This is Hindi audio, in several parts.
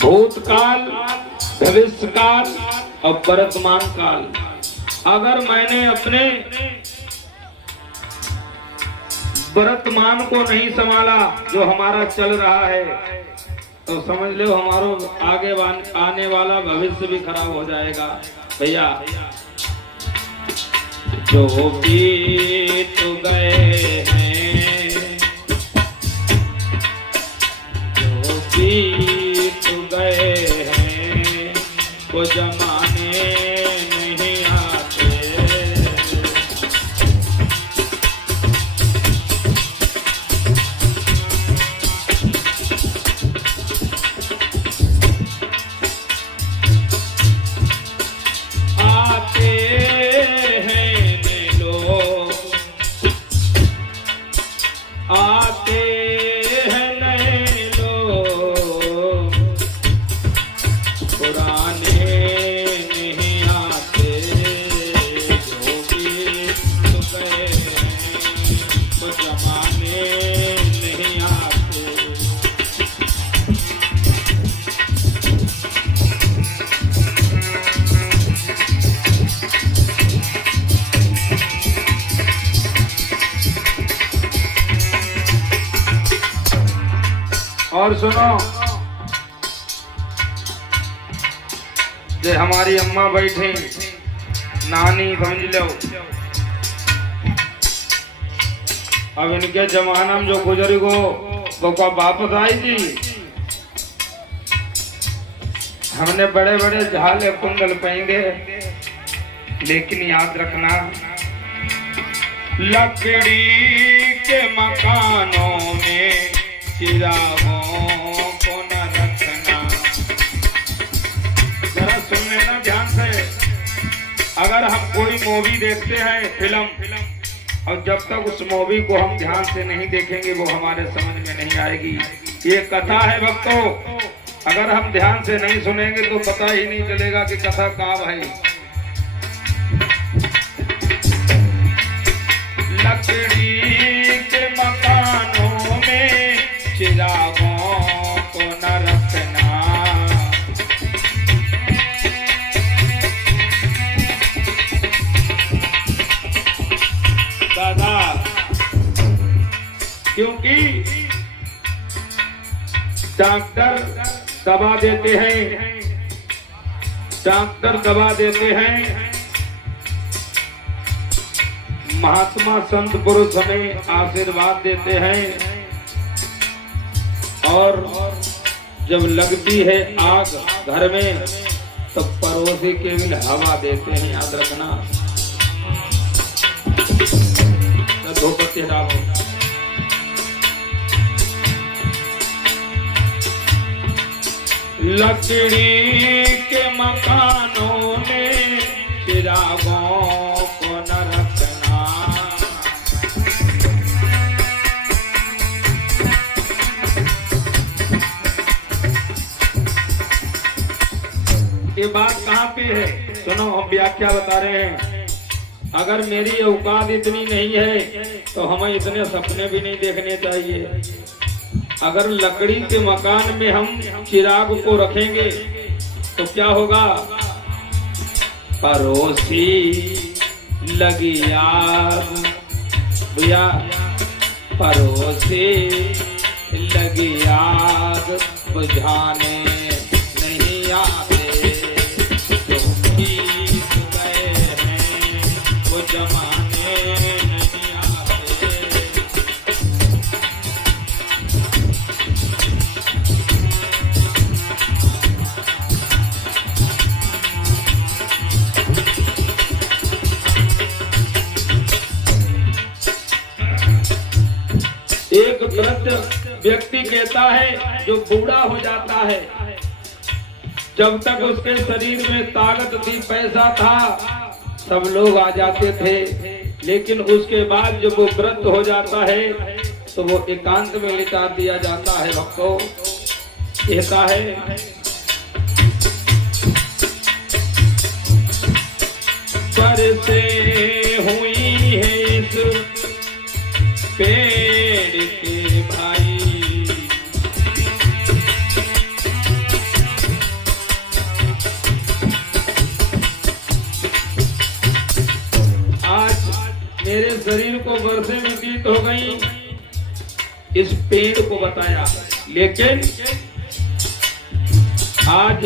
भूतकाल, भविष्य काल और वर्तमान काल। अगर मैंने अपने वर्तमान को नहीं संभाला जो हमारा चल रहा है, तो समझ लो हमारा आगे आने वाला भविष्य भी खराब हो जाएगा। भैया जो बीत गए हैं, जो बीत गए हैं, वो जमाने नहीं आते। आते हैं लोग, आते हैं नए लोग, पुराने नहीं आते। जो बीत गए हैं वो जमाने नहीं आते। और सुनो, जे हमारी अम्मा बैठे नानी समझ लो, अब इनके जमाना में जो गुजर गो वो कब वापस आएगी। हमने बड़े बड़े झाले कुंडल पहने, लेकिन याद रखना लकड़ी के मकानों में चिरागों को न रखना। जरा सुन लेना ध्यान से। अगर हम कोई मूवी देखते हैं, फिल्म, और जब तक उस मूवी को हम ध्यान से नहीं देखेंगे वो हमारे समझ में नहीं आएगी। ये कथा है भक्तों, अगर हम ध्यान से नहीं सुनेंगे तो पता ही नहीं चलेगा कि कथा कब है। लकड़ी के मकानों में चिरागों को न रखना। दादा, क्योंकि डॉक्टर दवा देते हैं, डॉक्टर दवा देते हैं, महात्मा संत पुरुष हमें आशीर्वाद देते हैं, और जब लगती है आग घर में तो पड़ोसी के भी हवा देते हैं। याद रखना। धोपत्ती डालो। लकड़ी के मकानों में चिरागों को न रखना। ये बात कहाँ पे है? सुनो, हम व्याख्या बता रहे हैं। अगर मेरी औकात इतनी नहीं है तो हमें इतने सपने भी नहीं देखने चाहिए। अगर लकड़ी के मकान में हम चिराग को रखेंगे तो क्या होगा? पड़ोसी लगी आग, भैया पड़ोसी लगी आग बुझाने नहीं आते। जो बीत गए हैं वो जमाने नहीं आते। एक वृद्ध व्यक्ति कहता है जो बूढ़ा हो जाता है, जब तक उसके शरीर में ताकत थी, पैसा था, सब लोग आ जाते थे, लेकिन उसके बाद जब वो वृद्ध हो जाता है तो वो एकांत में लिटा दिया जाता है। भक्तों, कहता है बरसे हुई है इस पेड़ के भाई, शरीर को वर्षें व्यतीत हो गई, इस पेड़ को बताया, लेकिन आज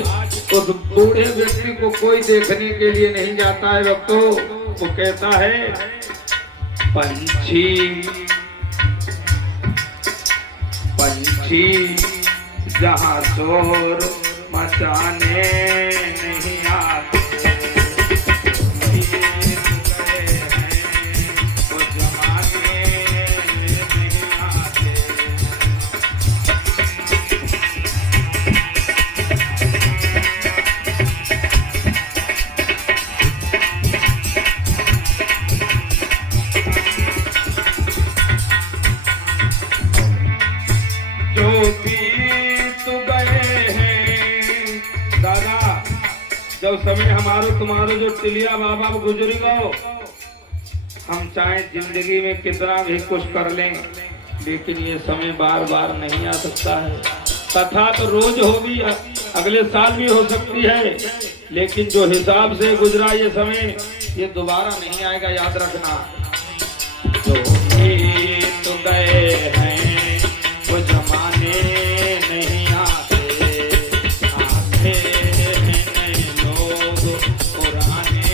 उस बूढ़े व्यक्ति को कोई देखने के लिए नहीं जाता है भक्तों। वो कहता है पंछी पंछी जहाँ शोर मचाने नहीं आते, वो जमाने नहीं आते। जो बीत गए हैं दादा, जब समय हमारो तुम्हारो जो टिलिया बाबा गुजरी गो, हम चाहे जिंदगी में कितना भी कुछ कर लें, लेकिन ये समय बार बार नहीं आ सकता है। कथा तो रोज होगी, अगले साल भी हो सकती है, लेकिन जो हिसाब से गुजरा ये समय, ये दोबारा नहीं आएगा, याद रखना। तो बीत गए हैं वो जमाने नहीं आते, आते हैं नए लोग, पुराने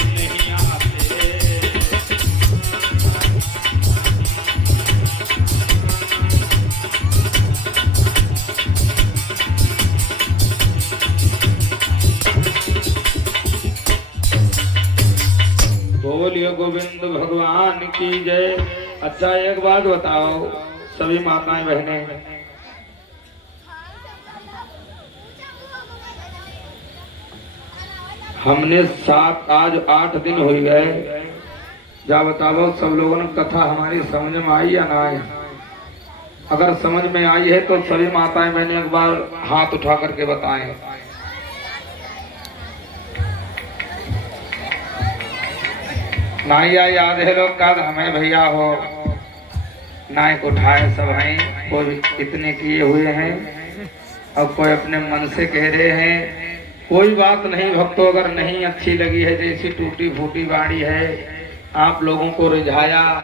नहीं आते। बोलिए गोविंद भगवान की जय। अच्छा एक बात बताओ सभी माताएं बहनें, हमने आज 8 दिन हो गए, जा बताओ सब लोगों ने कथा हमारी समझ में आई या ना आई? अगर समझ में आई है तो सभी माताएं बहनें एक बार हाथ उठा करके बताएं। नाइया याद है लोग का हमें भैया हो, नायक उठाए सब हैं, कोई इतने किए हुए हैं और कोई अपने मन से कह रहे हैं। कोई बात नहीं भक्तों, अगर नहीं अच्छी लगी है, जैसी टूटी फूटी वाणी है, आप लोगों को रिझाया